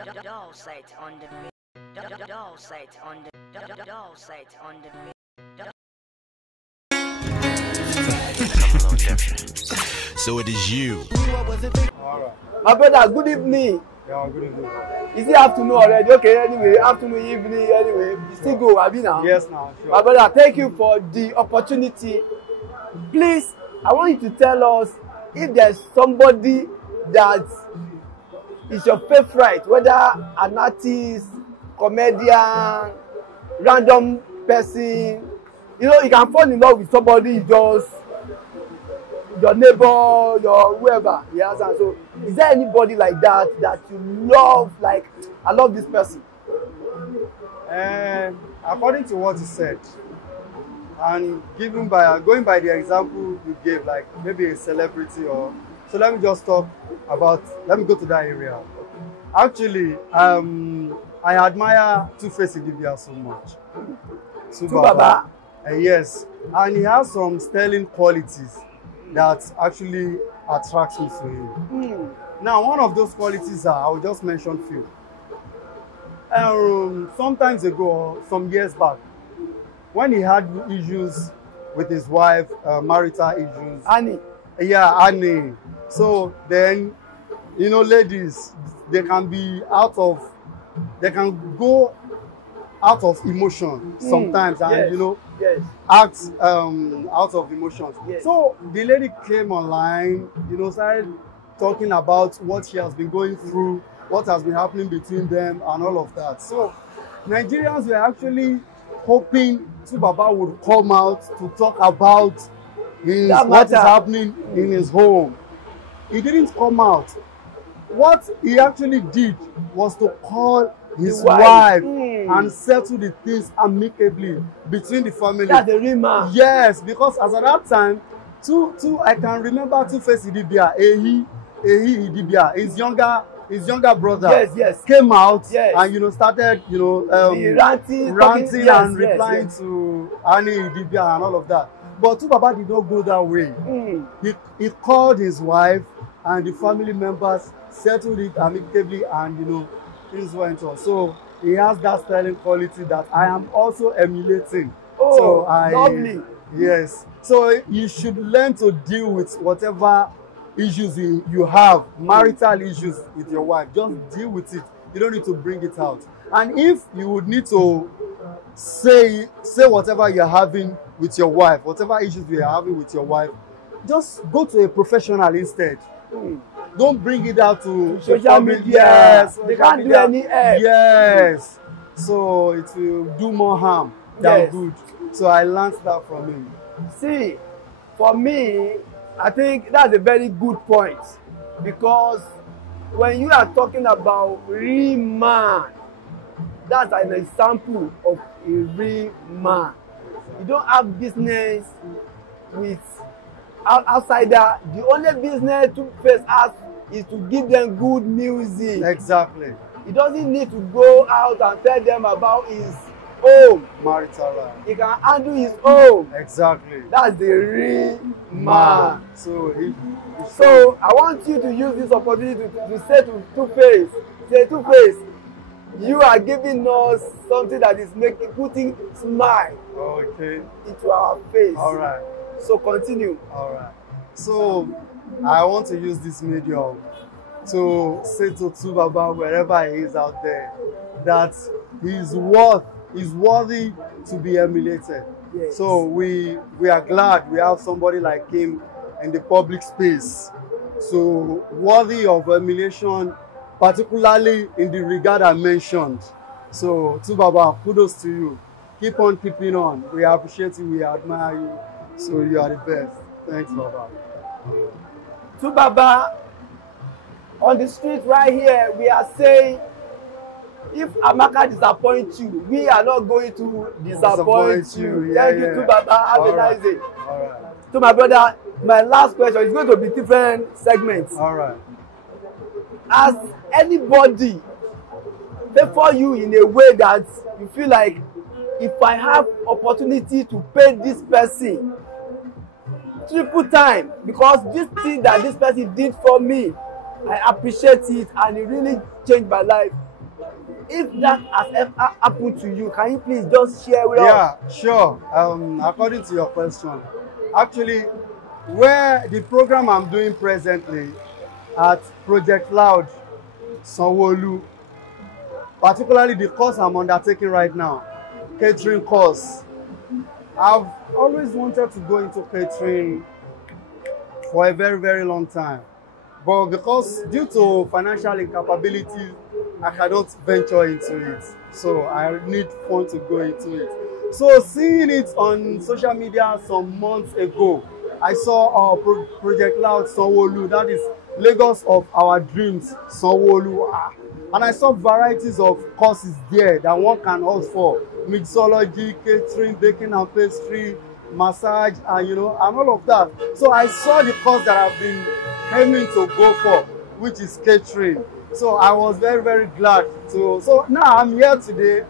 Doll site on the doll site on the doll site on the So it is you. Alright. My brother, good evening. Yeah, good evening. Is it afternoon already? Okay, anyway, afternoon, evening, anyway. You still go, Abi now? Yes, now, sure. My brother, thank you for the opportunity. Please, I want you to tell us if there's somebody that is your favorite, whether an artist, comedian, random person. You know, you can fall in love with somebody, just your neighbor, your whoever. Yes, and so is there anybody like that that you love? Like, I love this person. According to what you said, and going by the example you gave, like maybe a celebrity or so, let me just talk about. Let me go to that area. Actually, I admire Two-Face Idibia so much. Baba. Yes, and he has some sterling qualities that actually attracts me to him. Now, one of those qualities I will just mention few. Sometimes ago, some years back, when he had issues with his wife, marital issues. Annie. Yeah, Annie. So then, you know, ladies, they can go out of emotion sometimes, and yes. you know, Yes. act out of emotions. Yes. So the lady came online, you know, started talking about what she has been going through, what has been happening between them, and all of that. So Nigerians were actually hoping Baba would come out to talk about what is happening in his home. He didn't come out. What he actually did was to call his wife and settle the things amicably between the family. That's the real man. Yes, because as at that time, I can remember Two-Face Idibia, Ehi Idibia, his younger brother, yes. came out, yes. and you know, started, you know, ranting and replying to Annie Idibia and all of that. But Baba did not go that way. He called his wife, and the family members settled it amicably, and you know, things went on. So he has that sterling quality that I am also emulating. Oh, so lovely. Yes. So you should learn to deal with whatever issues you have, marital issues with your wife. Just deal with it. You don't need to bring it out. And if you would need to say whatever you're having with your wife, whatever issues you're having with your wife, just go to a professional instead. Don't bring it out to social media. Yes, they can't do any help. Yes. So it will do more harm than good. So I learned that from him. See, for me, I think that's a very good point, because when you are talking about real man, that's an example of a real man. You don't have business with outsider. The only business Two-Face has is to give them good music. Exactly. He doesn't need to go out and tell them about his home. Marital life. He can handle his home. Exactly. That's the real man. So I want you to use this opportunity to say to Two-Face, say, Two-Face, you are giving us something that is putting smile into our face. All right. So continue. All right. So I want to use this medium to say to Baba, wherever he is out there, that he's worthy to be emulated. Yes. So we are glad we have somebody like him in the public space. So worthy of emulation, particularly in the regard I mentioned. So Baba, kudos to you. Keep on keeping on. We appreciate you. We admire you. So you are the best. Thanks, Baba. Baba, on the street right here, we are saying, if Amaka disappoints you, we are not going to disappoint you. Yeah, Thank you, Baba. Have a nice day. All right. To my brother, my last question is going to be different segments. All right. Has anybody favor you in a way that you feel like, if I have opportunity to pay this person triple time, because this thing that this person did for me, I appreciate it and it really changed my life. if that has ever happened to you, can you please just share with us? Yeah, sure. According to your question, actually, where the program I'm doing presently at Project Loud, Sanwo-Olu, particularly the course I'm undertaking right now, catering course. I've always wanted to go into catering for a very, very long time. But because due to financial incapability, I cannot venture into it. So I need funds to go into it. So seeing it on social media some months ago, I saw Project Loud Sanwo-Olu, that is Lagos of our dreams, Sanwo-Olu. And I saw varieties of courses there that one can opt for. Mixology, catering, baking and pastry, massage, and and all of that. So I saw the course that I've been aiming to go for, which is catering. So I was very, very glad to. So now I'm here today.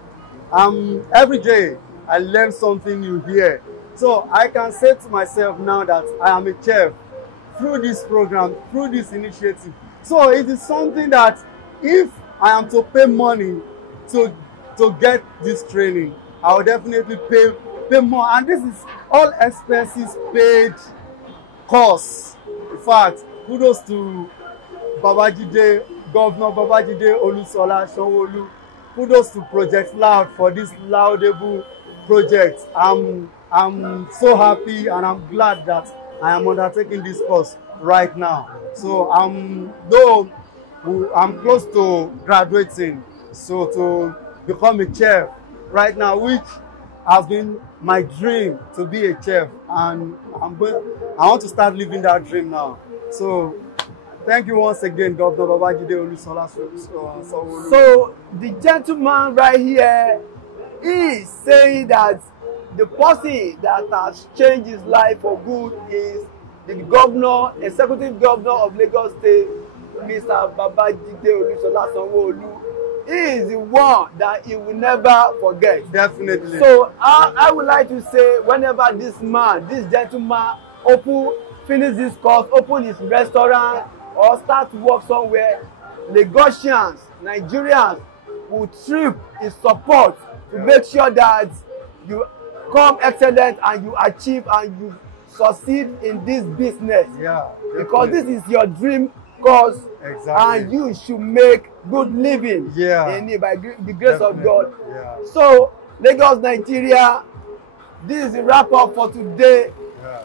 Every day I learn something new here. So I can say to myself now that I am a chef through this program, through this initiative. So it is something that if I am to pay money to get this training, I will definitely pay more. And this is all expenses paid course. In fact, kudos to Babajide, Governor Babajide Olusola Sanwo-Olu. Kudos to Project Loud for this laudable project. I'm so happy and I'm glad that I am undertaking this course right now. So though I'm close to graduating, so to become a chef right now, which has been my dream to be a chef, and I want to start living that dream now. So thank you once again, Governor Babajide Olusola Sanwo-Olu. So the gentleman right here is saying that the person that has changed his life for good is the governor, executive governor of Lagos State, Mr. Babajide Olusola Sanwo-Olu. He is the one that he will never forget. Definitely. So I would like to say, whenever this gentleman finish this course, open his restaurant or start to work somewhere, Lagosians, Nigerians will trip his support to make sure that you come excellent and you achieve and you succeed in this business. Yeah. Because this is your dream course. Exactly. And you should make good living in it by the grace of God. Yeah. So, Lagos, Nigeria, this is the wrap up for today. Yeah.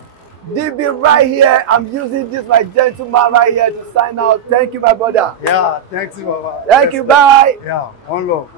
DB right here, I'm using this, my gentleman right here to sign out. Thank you, my brother. Yeah, thanks you, Baba. Thank you, bye. Yeah, one love.